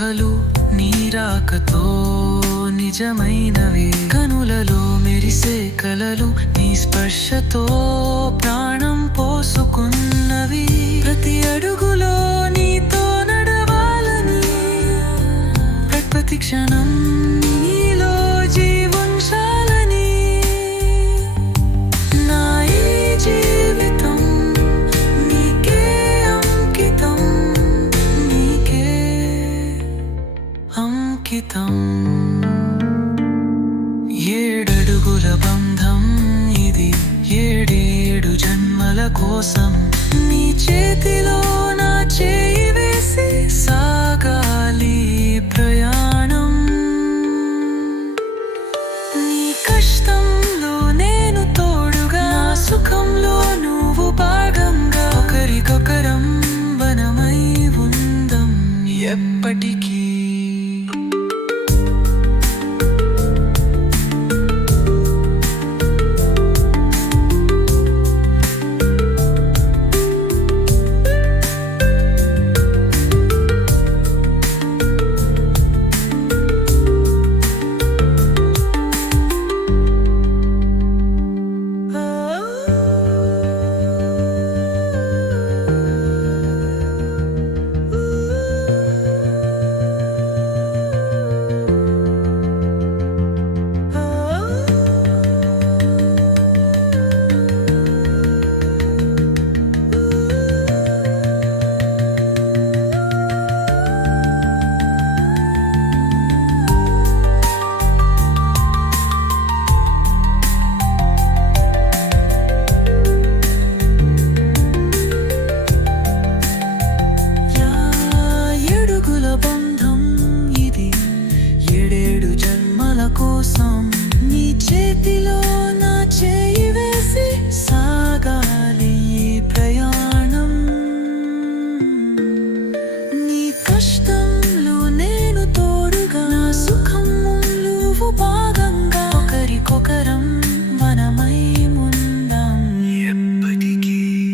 ఊహలు నీరాకతో నిజమైనవి, కనులలో మెరిసే కలలు నీ స్పర్శతో ప్రాణం పోసుకున్నవి. ప్రతి అడుగులో నీతో నడవాలని, ప్రతి క్షణం నీలో జీవించాలని. నా ఈ జీవితం నీకే అంకితం, నీకే అంకితం. 7 అడుగుల బంధం ఇది, 7 జన్మల కోసం. నీ చేతిలో నా చేయి వేసి సాగాలి ప్రయాణం. నీ కష్టంలో నేను తోడుగా, నా సుఖంలో నువ్వు భాగంగా. ఒకరికొకరం వనమై ఉందాం ఎప్పటికీ.